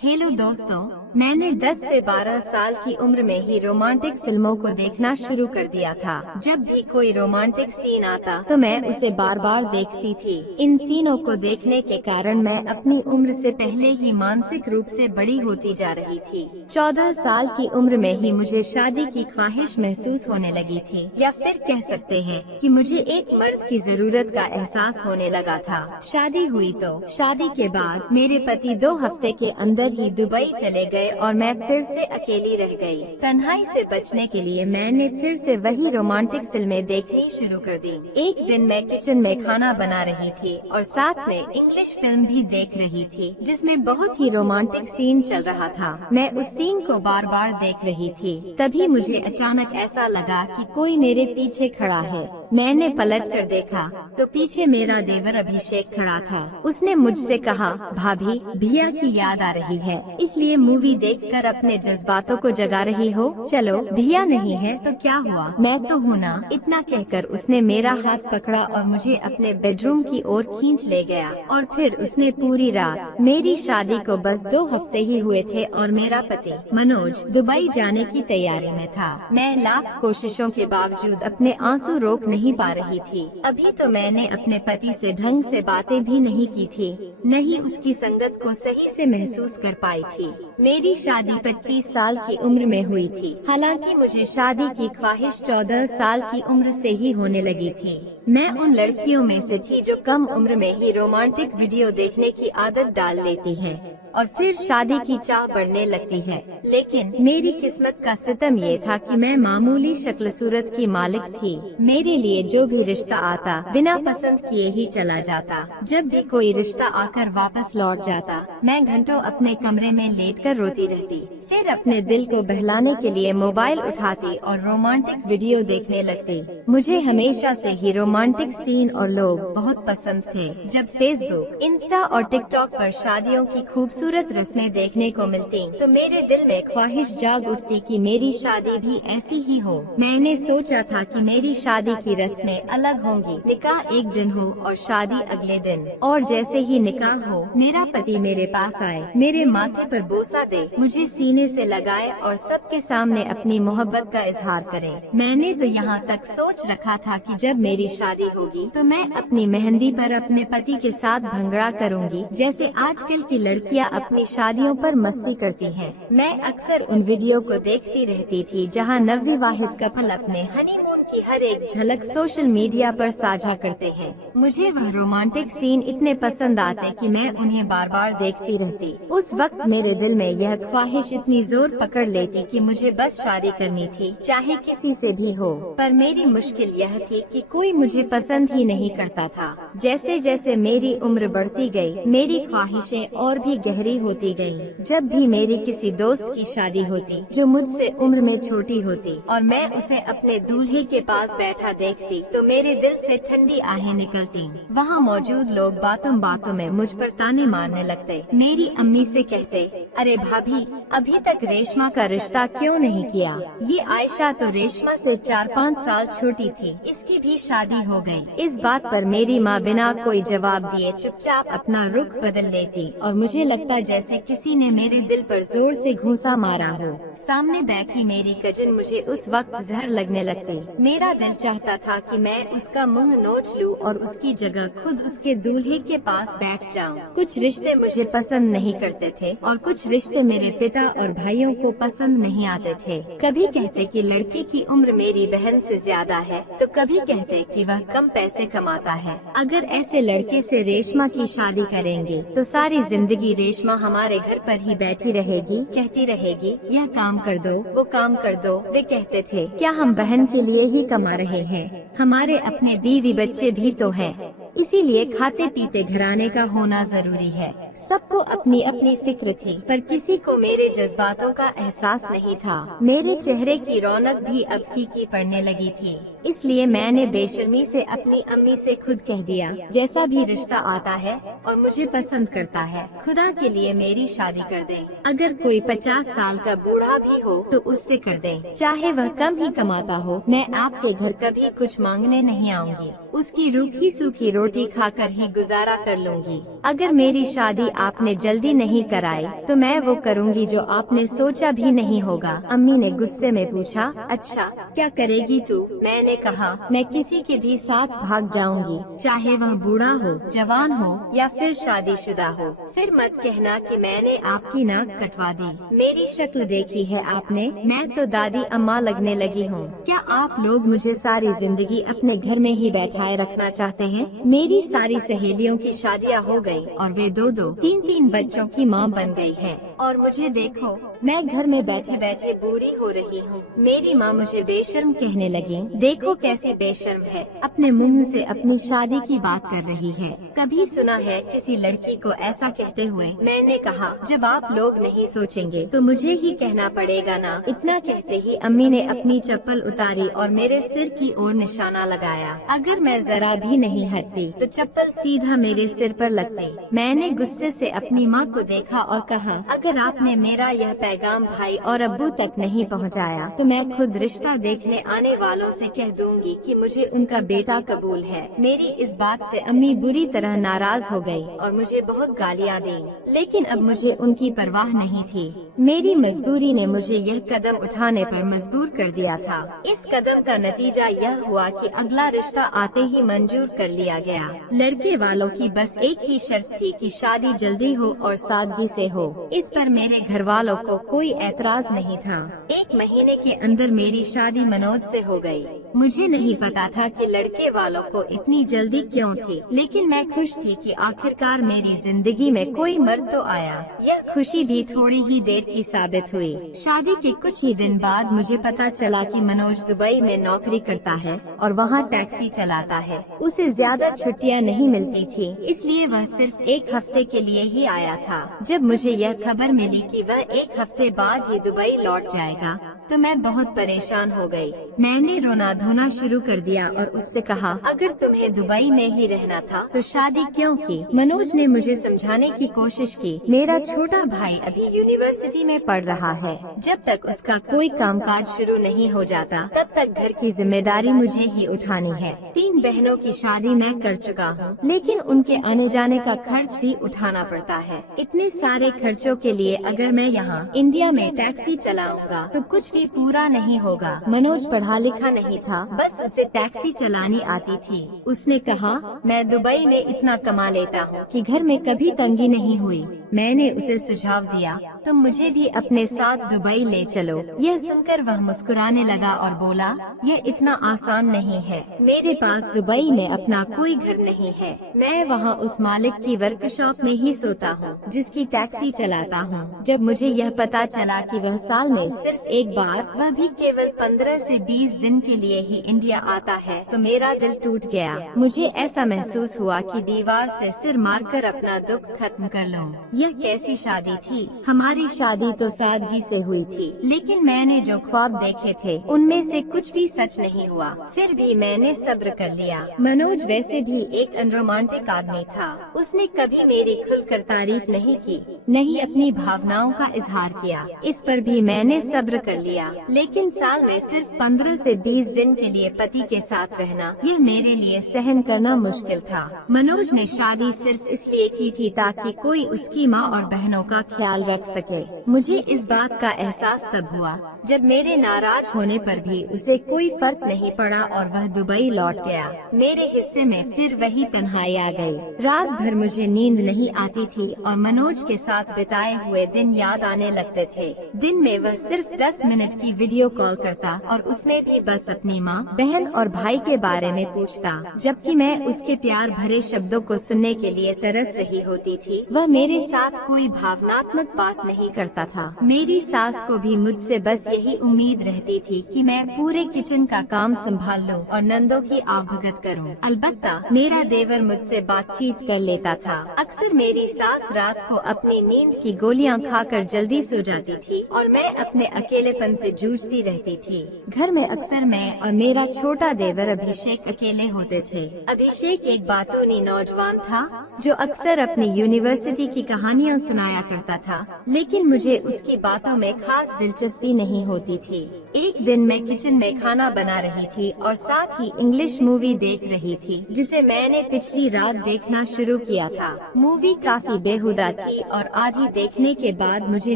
Hello दोस्तों, मैंने 10 से 12 साल की उम्र में ही रोमांटिक फिल्मों को देखना शुरू कर दिया था। जब भी कोई रोमांटिक सीन आता तो मैं उसे बार बार देखती थी। इन सीनों को देखने के कारण मैं अपनी उम्र से पहले ही मानसिक रूप से बड़ी होती जा रही थी। 14 साल की उम्र में ही मुझे शादी की ख्वाहिश महसूस होने लगी थी, या फिर कह सकते हैं कि मुझे एक मर्द की जरूरत का एहसास होने लगा था। शादी हुई तो शादी के बाद मेरे पति 2 हफ्ते के अंदर ही दुबई चले गए और मैं फिर से अकेली रह गई। तन्हाई से बचने के लिए मैंने फिर से वही रोमांटिक फिल्में देखनी शुरू कर दी। एक दिन मैं किचन में खाना बना रही थी और साथ में इंग्लिश फिल्म भी देख रही थी, जिसमें बहुत ही रोमांटिक सीन चल रहा था। मैं उस सीन को बार बार देख रही थी। तभी मुझे अचानक ऐसा लगा कि कोई मेरे पीछे खड़ा है। मैंने पलट कर देखा तो पीछे मेरा देवर अभिषेक खड़ा था। उसने मुझसे कहा, भाभी, भैया की याद आ रही है, इसलिए मूवी देखकर अपने जज्बातों को जगा रही हो? चलो, भैया नहीं है तो क्या हुआ, मैं तो हूँ ना। इतना कहकर उसने मेरा हाथ पकड़ा और मुझे अपने बेडरूम की ओर खींच ले गया। और फिर उसने पूरी रात, मेरी शादी को बस 2 हफ्ते ही हुए थे और मेरा पति मनोज दुबई जाने की तैयारी में था। मैं लाख कोशिशों के बावजूद अपने आंसू रोक नहीं पा रही थी। अभी तो मैंने अपने पति से ढंग से बातें भी नहीं की थी, नहीं उसकी संगत को सही से महसूस कर पाई थी। मेरी शादी 25 साल की उम्र में हुई थी। हालांकि मुझे शादी की ख्वाहिश 14 साल की उम्र से ही होने लगी थी। मैं उन लड़कियों में से थी जो कम उम्र में ही रोमांटिक वीडियो देखने की आदत डाल लेती हैं और फिर शादी की चाह बढ़ने लगती है। लेकिन मेरी किस्मत का सितम ये था कि मैं मामूली शक्ल सूरत की मालिक थी। मेरे लिए जो भी रिश्ता आता बिना पसंद किए ही चला जाता। जब भी कोई रिश्ता आकर वापस लौट जाता, मैं घंटों अपने कमरे में लेटकर रोती रहती। फिर अपने दिल को बहलाने के लिए मोबाइल उठाती और रोमांटिक वीडियो देखने लगती। मुझे हमेशा से ही रोमांटिक सीन और लोग बहुत पसंद थे। जब फेसबुक, इंस्टा और टिकटॉक पर शादियों की खूबसूरत रस्में देखने को मिलती तो मेरे दिल में ख्वाहिश जाग उठती कि मेरी शादी भी ऐसी ही हो। मैंने सोचा था कि मेरी शादी की रस्में अलग होंगी, निकाह एक दिन हो और शादी अगले दिन। और जैसे ही निकाह हो, मेरा पति मेरे पास आए, मेरे माथे पर बोसा दे, मुझे सीने से लगाए और सबके सामने अपनी मोहब्बत का इजहार करे। मैंने तो यहाँ तक सोच रखा था कि जब मेरी शादी होगी तो मैं अपनी मेहंदी पर अपने पति के साथ भंगड़ा करूँगी, जैसे आजकल की लड़कियाँ अपनी शादियों पर मस्ती करती हैं। मैं अक्सर उन वीडियो को देखती रहती थी जहाँ नवविवाहित कपल अपने हनीमून की हर एक झलक सोशल मीडिया पर साझा करते हैं। मुझे वह रोमांटिक सीन इतने पसंद आते कि मैं उन्हें बार बार देखती रहती। उस वक्त मेरे दिल में यह ख्वाहिश इतनी जोर पकड़ लेती कि मुझे बस शादी करनी थी, चाहे किसी से भी हो। पर मेरी मुश्किल यह थी कि कोई मुझे पसंद ही नहीं करता था। जैसे जैसे मेरी उम्र बढ़ती गई, मेरी ख्वाहिशें और भी गहरी होती गईं। जब भी मेरी किसी दोस्त की शादी होती जो मुझसे उम्र में छोटी होती और मैं उसे अपने दूल्हे के पास बैठा देखती तो मेरे दिल से ठंडी आहें निकलती। वहाँ मौजूद लोग बातों बातों में मुझ पर ताने मारने लगते। मेरी अम्मी से कहते, अरे भाभी, अभी तक रेशमा का रिश्ता क्यों नहीं किया? ये आयशा तो रेशमा से 4-5 साल छोटी थी, इसकी भी शादी हो गई। इस बात पर मेरी माँ बिना कोई जवाब दिए चुपचाप अपना रुख बदल लेती और मुझे लगता जैसे किसी ने मेरे दिल पर जोर से घूंसा मारा हो। सामने बैठी मेरी कजिन मुझे उस वक्त जहर लगने लगती। मेरा दिल चाहता था कि मैं उसका मुंह नोच लूं और उसकी जगह खुद उसके दूल्हे के पास बैठ जाऊं। कुछ रिश्ते मुझे पसंद नहीं करते थे और कुछ रिश्ते मेरे पिता और भाइयों को पसंद नहीं आते थे। कभी कहते कि लड़के की उम्र मेरी बहन से ज्यादा है तो कभी कहते कि वह कम पैसे कमाता है। अगर ऐसे लड़के से रेशमा की शादी करेंगे तो सारी जिंदगी रेशमा हमारे घर पर ही बैठी रहेगी, कहती रहेगी, यह काम कर दो, वो काम कर दो। वे कहते थे, क्या हम बहन के लिए ही कमा रहे हैं? हमारे अपने बीवी बच्चे भी तो हैं। इसीलिए खाते पीते घराने का होना जरूरी है। सबको अपनी अपनी फिक्र थी, पर किसी को मेरे जज्बातों का एहसास नहीं था। मेरे चेहरे की रौनक भी अब फीकी पड़ने लगी थी। इसलिए मैंने बेशर्मी से अपनी अम्मी से खुद कह दिया, जैसा भी रिश्ता आता है और मुझे पसंद करता है, खुदा के लिए मेरी शादी कर दे। अगर कोई 50 साल का बूढ़ा भी हो तो उससे कर दे, चाहे वह कम ही कमाता हो। मैं आपके घर कभी कुछ मांगने नहीं आऊंगी, उसकी रूखी सूखी रोटी खाकर ही गुजारा कर लूंगी। अगर मेरी शादी शादी आपने जल्दी नहीं कराई तो मैं वो करूँगी जो आपने सोचा भी नहीं होगा। अम्मी ने गुस्से में पूछा, अच्छा क्या करेगी तू? मैंने कहा, मैं किसी के भी साथ भाग जाऊंगी, चाहे वह बूढ़ा हो, जवान हो या फिर शादीशुदा हो। फिर मत कहना कि मैंने आपकी नाक कटवा दी। मेरी शक्ल देखी है आपने? मैं तो दादी अम्मा लगने लगी हूँ। क्या आप लोग मुझे सारी जिंदगी अपने घर में ही बैठाए रखना चाहते हैं? मेरी सारी सहेलियों की शादियाँ हो गई और वे 2-2, 3-3 बच्चों की माँ बन गई है और मुझे देखो, मैं घर में बैठे बैठे बूढ़ी हो रही हूँ। मेरी माँ मुझे बेशर्म कहने लगी। देखो कैसी बेशर्म है, अपने मुंह से अपनी शादी की बात कर रही है। कभी सुना है किसी लड़की को ऐसा कहते हुए? मैंने कहा, जब आप लोग नहीं सोचेंगे तो मुझे ही कहना पड़ेगा ना। इतना कहते ही अम्मी ने अपनी चप्पल उतारी और मेरे सिर की ओर निशाना लगाया। अगर मैं जरा भी नहीं हटती तो चप्पल सीधा मेरे सिर पर लगती। मैंने गुस्से से अपनी माँ को देखा और कहा, अगर आपने मेरा यह पैगाम भाई और अब्बू तक नहीं पहुंचाया तो मैं खुद रिश्ता देखने आने वालों से कह दूंगी कि मुझे उनका बेटा कबूल है। मेरी इस बात से अम्मी बुरी तरह नाराज हो गई और मुझे बहुत गालियाँ दी, लेकिन अब मुझे उनकी परवाह नहीं थी। मेरी मजबूरी ने मुझे यह कदम उठाने पर मजबूर कर दिया था। इस कदम का नतीजा यह हुआ कि अगला रिश्ता आते ही मंजूर कर लिया गया। लड़के वालों की बस एक ही शर्त थी कि शादी जल्दी हो और सादगी से हो। इस पर मेरे घर वालों को कोई एतराज नहीं था। 1 महीने के अंदर मेरी शादी मनोज से हो गई। मुझे नहीं पता था कि लड़के वालों को इतनी जल्दी क्यों थी, लेकिन मैं खुश थी कि आखिरकार मेरी जिंदगी में कोई मर्द तो आया। यह खुशी भी थोड़ी ही देर की साबित हुई। शादी के कुछ ही दिन बाद मुझे पता चला कि मनोज दुबई में नौकरी करता है और वहाँ टैक्सी चलाता है। उसे ज्यादा छुट्टियाँ नहीं मिलती थी, इसलिए वह सिर्फ 1 हफ्ते के लिए ही आया था। जब मुझे यह खबर मिली कि वह 1 हफ्ते बाद ही दुबई लौट जाएगा तो मैं बहुत परेशान हो गई। मैंने रोना धोना शुरू कर दिया और उससे कहा, अगर तुम्हें दुबई में ही रहना था तो शादी क्यों की? मनोज ने मुझे समझाने की कोशिश की। मेरा छोटा भाई अभी यूनिवर्सिटी में पढ़ रहा है। जब तक उसका कोई कामकाज शुरू नहीं हो जाता तब तक घर की जिम्मेदारी मुझे ही उठानी है। 3 बहनों की शादी मैं कर चुका हूँ, लेकिन उनके आने जाने का खर्च भी उठाना पड़ता है। इतने सारे खर्चों के लिए अगर मैं यहाँ इंडिया में टैक्सी चलाऊंगा तो कुछ भी पूरा नहीं होगा। मनोज पढ़ा लिखा नहीं था, बस उसे टैक्सी चलानी आती थी। उसने कहा, मैं दुबई में इतना कमा लेता हूँ कि घर में कभी तंगी नहीं हुई। मैंने उसे सुझाव दिया, तुम मुझे भी अपने साथ दुबई ले चलो। यह सुनकर वह मुस्कुराने लगा और बोला, यह इतना आसान नहीं है। मेरे पास दुबई में अपना कोई घर नहीं है। मैं वहाँ उस मालिक की वर्कशॉप में ही सोता हूँ जिसकी टैक्सी चलाता हूँ। जब मुझे यह पता चला कि वह साल में सिर्फ एक बार, वह भी केवल 15 से 20 दिन के लिए ही इंडिया आता है तो मेरा दिल टूट गया। मुझे ऐसा महसूस हुआ कि दीवार से सिर मारकर अपना दुख खत्म कर लूं। यह कैसी शादी थी? हमारी शादी तो सादगी से हुई थी, लेकिन मैंने जो ख्वाब देखे थे उनमें से कुछ भी सच नहीं हुआ। फिर भी मैंने सब्र कर लिया। मनोज वैसे भी एक अनरोमांटिक आदमी था। उसने कभी मेरी खुलकर तारीफ नहीं की, नहीं अपनी भावनाओं का इजहार किया। इस पर भी मैंने सब्र कर लिया। लेकिन साल में सिर्फ 15 से 20 दिन के लिए पति के साथ रहना, यह मेरे लिए सहन करना मुश्किल था। मनोज ने शादी सिर्फ इसलिए की थी ताकि कोई उसकी माँ और बहनों का ख्याल रख सके। मुझे इस बात का एहसास तब हुआ जब मेरे नाराज होने पर भी उसे कोई फर्क नहीं पड़ा और वह दुबई लौट गया। मेरे हिस्से में फिर वही तन्हाई आ गई। रात भर मुझे नींद नहीं आती थी और मनोज के साथ बिताए हुए दिन याद आने लगते थे। दिन में वह सिर्फ 10 मिनट की वीडियो कॉल करता और उसमें भी बस अपनी माँ, बहन और भाई के बारे में पूछता, जबकि मैं उसके प्यार भरे शब्दों को सुनने के लिए तरस रही होती थी। वह मेरे साथ कोई भावनात्मक बात नहीं करता था। मेरी सास को भी मुझसे बस यही उम्मीद रहती थी कि मैं पूरे किचन का काम संभाल लूं और नंदों की आवभगत करूं। अलबत्ता मेरा देवर मुझसे बातचीत कर लेता था। अक्सर मेरी सास रात को अपनी नींद की गोलियां खाकर जल्दी सो जाती थी और मैं अपने अकेलेपन से जूझती रहती थी। घर में अक्सर मैं और मेरा छोटा देवर अभिषेक अकेले होते थे। अभिषेक एक बातूनी नौजवान था जो अक्सर अपनी यूनिवर्सिटी की कहानी कहानियाँ सुनाया करता था, लेकिन मुझे उसकी बातों में खास दिलचस्पी नहीं होती थी। एक दिन मैं किचन में खाना बना रही थी और साथ ही इंग्लिश मूवी देख रही थी, जिसे मैंने पिछली रात देखना शुरू किया था। मूवी काफी बेहुदा थी और आधी देखने के बाद मुझे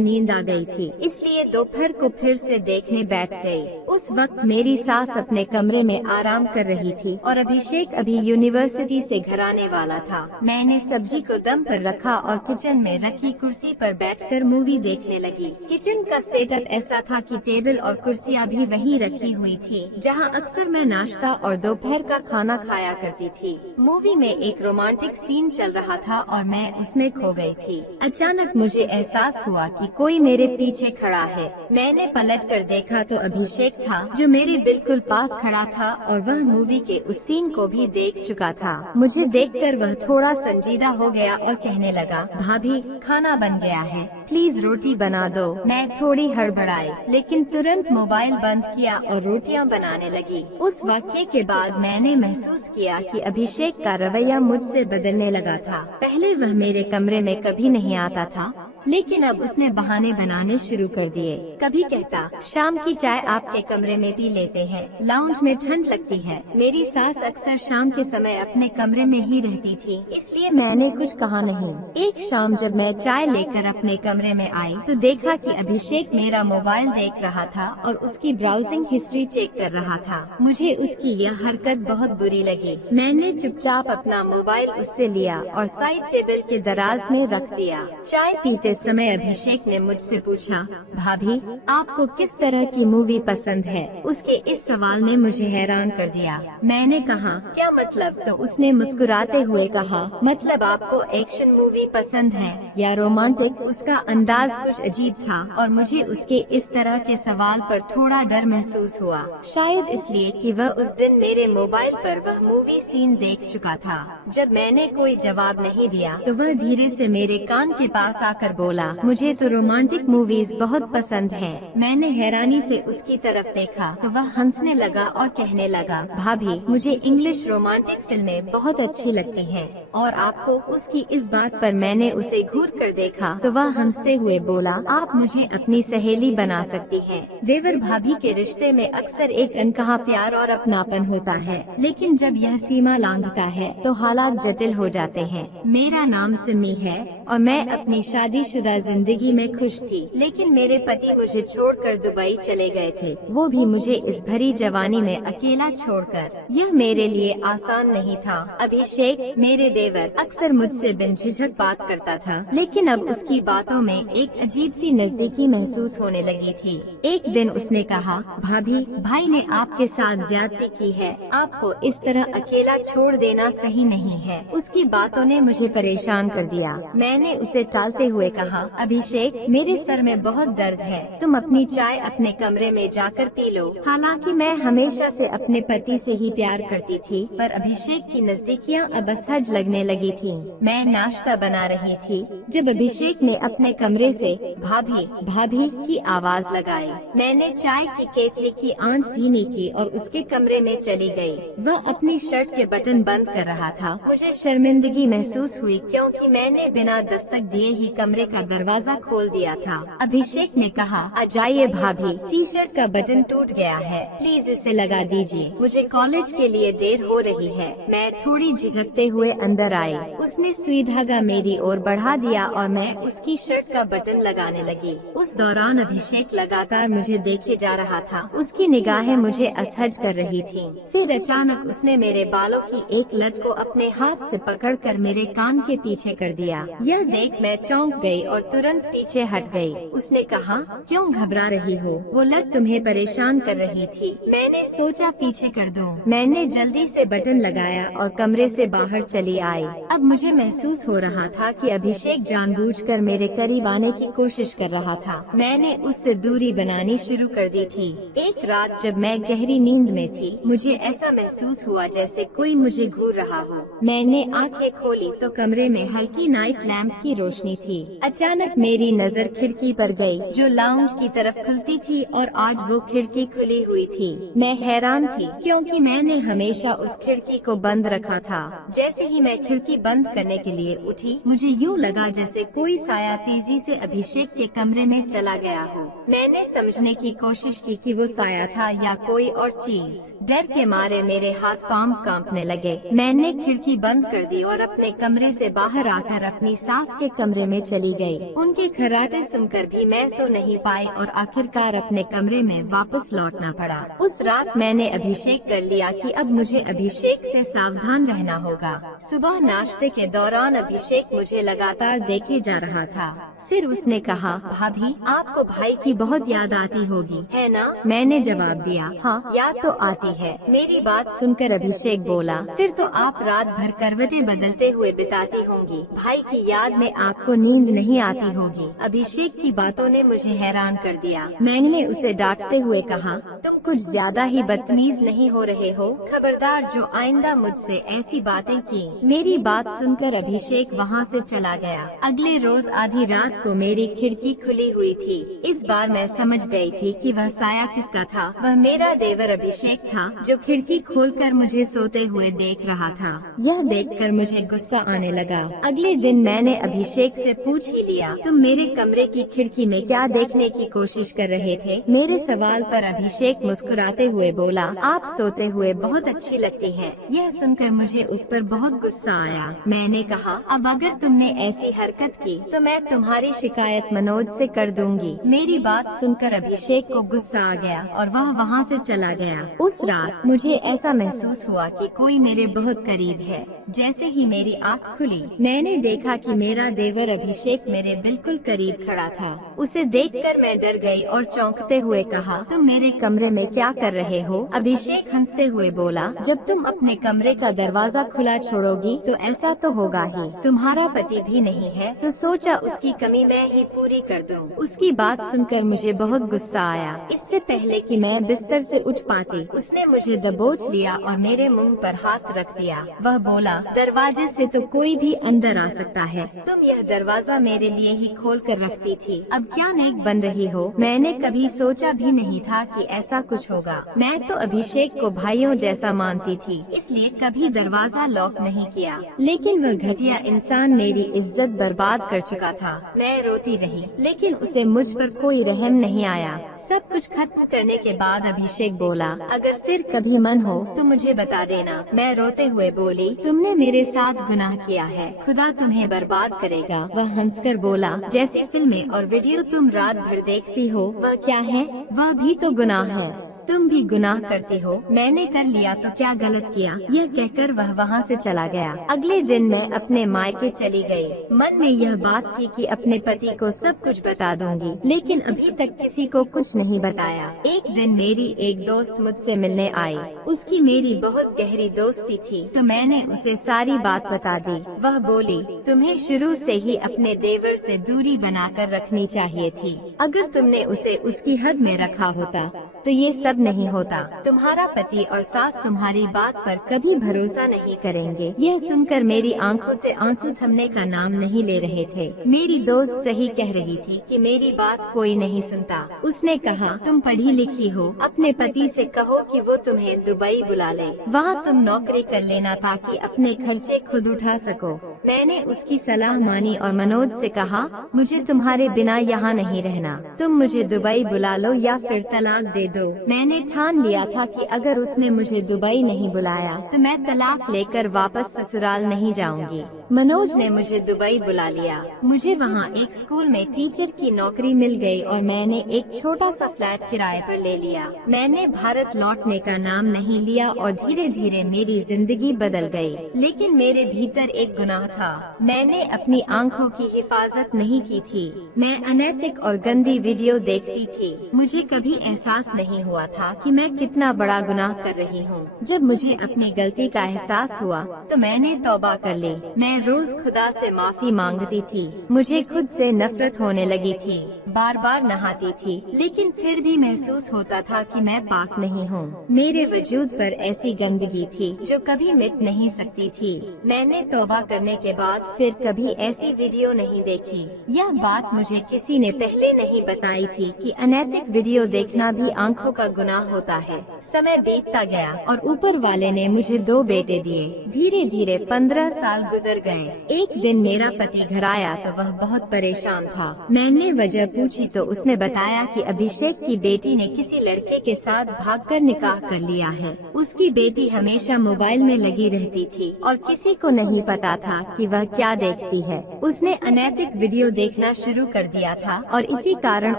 नींद आ गई थी, इसलिए दोपहर को फिर से देखने बैठ गई। उस वक्त मेरी सास अपने कमरे में आराम कर रही थी और अभिषेक अभी यूनिवर्सिटी से घर आने वाला था। मैंने सब्जी को दम पर रखा और किचन में रखी कुर्सी पर बैठकर मूवी देखने लगी। किचन का सेटअप ऐसा था कि टेबल और कुर्सियां भी वहीं रखी हुई थी, जहां अक्सर मैं नाश्ता और दोपहर का खाना खाया करती थी। मूवी में एक रोमांटिक सीन चल रहा था और मैं उसमें खो गई थी। अचानक मुझे एहसास हुआ कि कोई मेरे पीछे खड़ा है। मैंने पलट कर देखा तो अभिषेक था, जो मेरे बिल्कुल पास खड़ा था और वह मूवी के उस सीन को भी देख चुका था। मुझे देखकर वह थोड़ा संजीदा हो गया और कहने लगा, भाभी खाना बन गया है, प्लीज रोटी बना दो। मैं थोड़ी हड़बड़ाई, लेकिन तुरंत मोबाइल बंद किया और रोटियां बनाने लगी। उस वाक्य के बाद मैंने महसूस किया कि अभिषेक का रवैया मुझसे बदलने लगा था। पहले वह मेरे कमरे में कभी नहीं आता था, लेकिन अब उसने बहाने बनाने शुरू कर दिए। कभी कहता, शाम की चाय आपके कमरे में पी लेते हैं, लाउंज में ठंड लगती है। मेरी सास अक्सर शाम के समय अपने कमरे में ही रहती थी, इसलिए मैंने कुछ कहा नहीं। एक शाम जब मैं चाय लेकर अपने कमरे में आई तो देखा कि अभिषेक मेरा मोबाइल देख रहा था और उसकी ब्राउजिंग हिस्ट्री चेक कर रहा था। मुझे उसकी यह हरकत बहुत बुरी लगी। मैंने चुपचाप अपना मोबाइल उससे लिया और साइड टेबल के दराज में रख दिया। चाय पीते समय अभिषेक ने मुझसे पूछा, भाभी आपको किस तरह की मूवी पसंद है? उसके इस सवाल ने मुझे हैरान कर दिया। मैंने कहा, क्या मतलब? तो उसने मुस्कुराते हुए कहा, मतलब आपको एक्शन मूवी पसंद है या रोमांटिक? उसका अंदाज कुछ अजीब था और मुझे उसके इस तरह के सवाल पर थोड़ा डर महसूस हुआ। शायद इसलिए कि वह उस दिन मेरे मोबाइल पर वह मूवी सीन देख चुका था। जब मैंने कोई जवाब नहीं दिया तो वह धीरे से मेरे कान के पास आकर बोला, मुझे तो रोमांटिक मूवीज बहुत पसंद है। मैंने हैरानी से उसकी तरफ देखा तो वह हंसने लगा और कहने लगा, भाभी मुझे इंग्लिश रोमांटिक फिल्में बहुत अच्छी लगती हैं। और आपको? उसकी इस बात पर मैंने उसे घूर कर देखा तो वह हंसते हुए बोला, आप मुझे अपनी सहेली बना सकती हैं। देवर भाभी के रिश्ते में अक्सर एक अनकहा प्यार और अपनापन होता है, लेकिन जब यह सीमा लांघता है तो हालात जटिल हो जाते हैं। मेरा नाम सिमी है और मैं अपनी शादीशुदा जिंदगी में खुश थी, लेकिन मेरे पति मुझे छोड़कर दुबई चले गए थे, वो भी मुझे इस भरी जवानी में अकेला छोड़कर। यह मेरे लिए आसान नहीं था। अभिषेक मेरे देवर अक्सर मुझसे बिन झिझक बात करता था, लेकिन अब उसकी बातों में एक अजीब सी नजदीकी महसूस होने लगी थी। एक दिन उसने कहा, भाभी भाई ने आपके साथ ज्यादती की है, आपको इस तरह अकेला छोड़ देना सही नहीं है। उसकी बातों ने मुझे परेशान कर दिया। मैंने उसे टालते हुए कहा, अभिषेक मेरे सर में बहुत दर्द है, तुम अपनी चाय अपने कमरे में जाकर पी लो। हालांकि मैं हमेशा से अपने पति से ही प्यार करती थी, पर अभिषेक की नजदीकियां अब असहज लगने लगी थी। मैं नाश्ता बना रही थी जब अभिषेक ने अपने कमरे से भाभी भाभी की आवाज लगाई। मैंने चाय की केतली की आंच धीमी की और उसके कमरे में चली गई। वह अपनी शर्ट के बटन बंद कर रहा था। मुझे शर्मिंदगी महसूस हुई क्योंकि मैंने बिना दस्तक दिए ही कमरे का दरवाजा खोल दिया था। अभिषेक ने कहा, आ जाइए भाभी, टी शर्ट का बटन टूट गया है, प्लीज इसे लगा दीजिए, मुझे कॉलेज के लिए देर हो रही है। मैं थोड़ी झिझकते हुए अंदर आई। उसने सुई धागा मेरी ओर बढ़ा दिया और मैं उसकी शर्ट का बटन लगाने लगी। उस दौरान अभिषेक लगातार मुझे देखे जा रहा था। उसकी निगाहें मुझे असहज कर रही थी। फिर अचानक उसने मेरे बालों की एक लट को अपने हाथ से पकड़कर मेरे कान के पीछे कर दिया। यह देख मैं चौंक गई और तुरंत पीछे हट गई। उसने कहा, क्यों घबरा रही हो? वो लट तुम्हें परेशान कर रही थी। मैंने सोचा पीछे कर दूं। मैंने जल्दी से बटन लगाया और कमरे से बाहर चली आई। अब मुझे महसूस हो रहा था कि अभिषेक जानबूझकर मेरे करीब आने की कोशिश कर रहा था। मैंने उससे दूरी बनानी शुरू कर दी थी। एक रात जब मैं गहरी नींद में थी, मुझे ऐसा महसूस हुआ जैसे कोई मुझे घूर रहा हो। मैंने आंखें खोली तो कमरे में हल्की नाइट लैंप की रोशनी थी। अचानक मेरी नजर खिड़की पर गई, जो लाउंज की तरफ खुलती थी और आज वो खिड़की खुली हुई थी। मैं हैरान थी क्योंकि मैंने हमेशा उस खिड़की को बंद रखा था। जैसे ही मैं खिड़की बंद करने के लिए उठी, मुझे यूँ लगा जैसे कोई साया तेजी से अभिषेक के कमरे में चला गया हो। मैंने समझने की कोशिश की कि वो साया था या कोई और चीज। डर के मारे मेरे हाथ पांव कांपने लगे। मैंने खिड़की बंद कर दी और अपने कमरे से बाहर आकर अपनी सास के कमरे में चली गई। उनके खर्राटे सुनकर भी मैं सो नहीं पाई और आखिरकार अपने कमरे में वापस लौटना पड़ा। उस रात मैंने अभिषेक कर लिया कि अब मुझे अभिषेक से सावधान रहना होगा। सुबह नाश्ते के दौरान अभिषेक मुझे लगातार देखे जा रहा था। फिर उसने कहा, भाभी आपको भाई की बहुत याद आती होगी, है ना? मैंने जवाब दिया, हाँ याद तो आती है। मेरी बात सुनकर अभिषेक बोला, फिर तो आप रात भर करवटें बदलते हुए बिताती होंगी। भाई की याद में आपको नींद नहीं आती होगी। अभिषेक की बातों ने मुझे हैरान कर दिया। मैंने उसे डांटते हुए कहा, तुम कुछ ज्यादा ही बदतमीज नहीं हो रहे हो? खबरदार जो आइंदा मुझसे ऐसी बातें की। मेरी बात सुनकर अभिषेक वहाँ से चला गया। अगले रोज आधी रात को मेरी खिड़की खुली हुई थी। इस बार मैं समझ गई थी कि वह साया किसका था। वह मेरा देवर अभिषेक था, जो खिड़की खोलकर मुझे सोते हुए देख रहा था। यह देखकर मुझे गुस्सा आने लगा। अगले दिन मैंने अभिषेक से पूछ ही लिया, तुम मेरे कमरे की खिड़की में क्या देखने की कोशिश कर रहे थे? मेरे सवाल पर अभिषेक मुस्कुराते हुए बोला, आप सोते हुए बहुत अच्छी लगती हैं। यह सुनकर मुझे उस पर बहुत गुस्सा आया। मैंने कहा, अब अगर तुमने ऐसी हरकत की तो मैं तुम्हारी शिकायत मनोज से कर दूंगी। मेरी बात सुनकर अभिषेक को गुस्सा आ गया और वह वहाँ से चला गया। उस रात मुझे ऐसा महसूस हुआ कि कोई मेरे बहुत करीब है। जैसे ही मेरी आँख खुली, मैंने देखा कि मेरा देवर अभिषेक मेरे बिल्कुल करीब खड़ा था। उसे देखकर मैं डर गई और चौंकते हुए कहा, तुम मेरे कमरे में क्या कर रहे हो? अभिषेक हंसते हुए बोला, जब तुम अपने कमरे का दरवाजा खुला छोड़ोगी तो ऐसा तो होगा ही। तुम्हारा पति भी नहीं है तो सोचा उसकी कमी मैं ही पूरी कर दूं। उसकी बात सुनकर मुझे बहुत गुस्सा आया। इससे पहले कि मैं बिस्तर से उठ पाती, उसने मुझे दबोच लिया और मेरे मुंह पर हाथ रख दिया। वह बोला, दरवाजे से तो कोई भी अंदर आ सकता है, तुम यह दरवाजा मेरे लिए ही खोल कर रखती थी। अब क्या नेक बन रही हो? मैंने कभी सोचा भी नहीं था कि ऐसा कुछ होगा। मैं तो अभिषेक को भाइयों जैसा मानती थी, इसलिए कभी दरवाजा लॉक नहीं किया। लेकिन वह घटिया इंसान मेरी इज्जत बर्बाद कर चुका था। मैं रोती रही, लेकिन उसे मुझ पर कोई रहम नहीं आया। सब कुछ खत्म करने के बाद अभिषेक बोला, अगर फिर कभी मन हो तो मुझे बता देना। मैं रोते हुए बोली, तुमने मेरे साथ गुनाह किया है, खुदा तुम्हें बर्बाद करेगा। वह हंसकर बोला, जैसे फिल्में और वीडियो तुम रात भर देखती हो, वह क्या है? वह भी तो गुनाह है। तुम भी गुनाह करती हो। मैंने कर लिया तो क्या गलत किया? यह कहकर वह वहाँ से चला गया। अगले दिन मैं अपने मायके चली गई। मन में यह बात थी कि अपने पति को सब कुछ बता दूंगी, लेकिन अभी तक किसी को कुछ नहीं बताया। एक दिन मेरी एक दोस्त मुझसे मिलने आई। उसकी मेरी बहुत गहरी दोस्ती थी, तो मैंने उसे सारी बात बता दी। वह बोली, तुम्हें शुरू से ही अपने देवर से दूरी बनाकर रखनी चाहिए थी। अगर तुमने उसे उसकी हद में रखा होता तो ये सब नहीं होता। तुम्हारा पति और सास तुम्हारी बात पर कभी भरोसा नहीं करेंगे। यह सुनकर मेरी आंखों से आंसू थमने का नाम नहीं ले रहे थे। मेरी दोस्त सही कह रही थी कि मेरी बात कोई नहीं सुनता। उसने कहा, तुम पढ़ी लिखी हो, अपने पति से कहो कि वो तुम्हें दुबई बुला ले। वहाँ तुम नौकरी कर लेना ताकि अपने खर्चे खुद उठा सको। मैंने उसकी सलाह मानी और मनोज से कहा, मुझे तुम्हारे बिना यहाँ नहीं रहना। तुम मुझे दुबई बुला लो या फिर तलाक दे दो। मैंने ठान लिया था कि अगर उसने मुझे दुबई नहीं बुलाया तो मैं तलाक लेकर वापस ससुराल नहीं जाऊंगी। मनोज ने मुझे दुबई बुला लिया। मुझे वहाँ एक स्कूल में टीचर की नौकरी मिल गई और मैंने एक छोटा सा फ्लैट किराए पर ले लिया। मैंने भारत लौटने का नाम नहीं लिया और धीरे धीरे मेरी जिंदगी बदल गई। लेकिन मेरे भीतर एक गुनाह था। मैंने अपनी आंखों की हिफाजत नहीं की थी। मैं अनैतिक और गंदी वीडियो देखती थी। मुझे कभी एहसास नहीं हुआ था कि मैं कितना बड़ा गुनाह कर रही हूँ। जब मुझे अपनी गलती का एहसास हुआ तो मैंने तौबा कर ली। मैं मैं रोज खुदा से माफी मांगती थी। मुझे खुद से नफरत होने लगी थी। बार बार नहाती थी, लेकिन फिर भी महसूस होता था कि मैं पाक नहीं हूँ। मेरे वजूद पर ऐसी गंदगी थी जो कभी मिट नहीं सकती थी। मैंने तौबा करने के बाद फिर कभी ऐसी वीडियो नहीं देखी। यह बात मुझे किसी ने पहले नहीं बताई थी कि अनैतिक वीडियो देखना भी आंखों का गुनाह होता है। समय बीतता गया और ऊपर वाले ने मुझे 2 बेटे दिए। धीरे धीरे 15 साल गुजर गए। एक दिन मेरा पति घर आया तो वह बहुत परेशान था। मैंने वजह पूछी तो उसने बताया कि अभिषेक की बेटी ने किसी लड़के के साथ भागकर निकाह कर लिया है। उसकी बेटी हमेशा मोबाइल में लगी रहती थी और किसी को नहीं पता था कि वह क्या देखती है। उसने अनैतिक वीडियो देखना शुरू कर दिया था और इसी कारण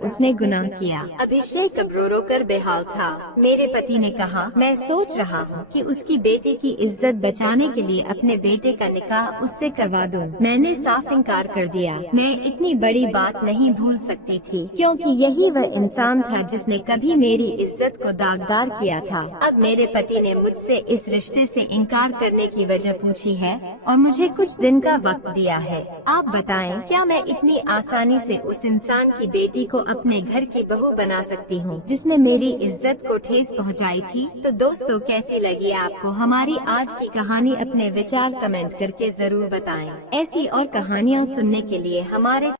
उसने गुनाह किया। अभिषेक अब रो रो कर बेहाल था। मेरे पति ने कहा, मैं सोच रहा हूँ कि उसकी बेटी की इज्जत बचाने के लिए अपने बेटे का निकाह उससे करवा दूं। मैंने साफ इनकार कर दिया। मैं इतनी बड़ी बात नहीं भूल सकती थी, क्योंकि यही वह इंसान था जिसने कभी मेरी इज्जत को दागदार किया था। अब मेरे पति ने मुझसे इस रिश्ते से इनकार करने की वजह पूछी है और मुझे कुछ दिन का वक्त दिया है। आप बताएं, क्या मैं इतनी आसानी से उस इंसान की बेटी को अपने घर की बहू बना सकती हूँ जिसने मेरी इज्जत को ठेस पहुँचाई थी? तो दोस्तों, कैसी लगी आपको हमारी आज की कहानी? अपने विचार कमेंट करके जरूर बताएं। ऐसी और कहानियाँ सुनने के लिए हमारे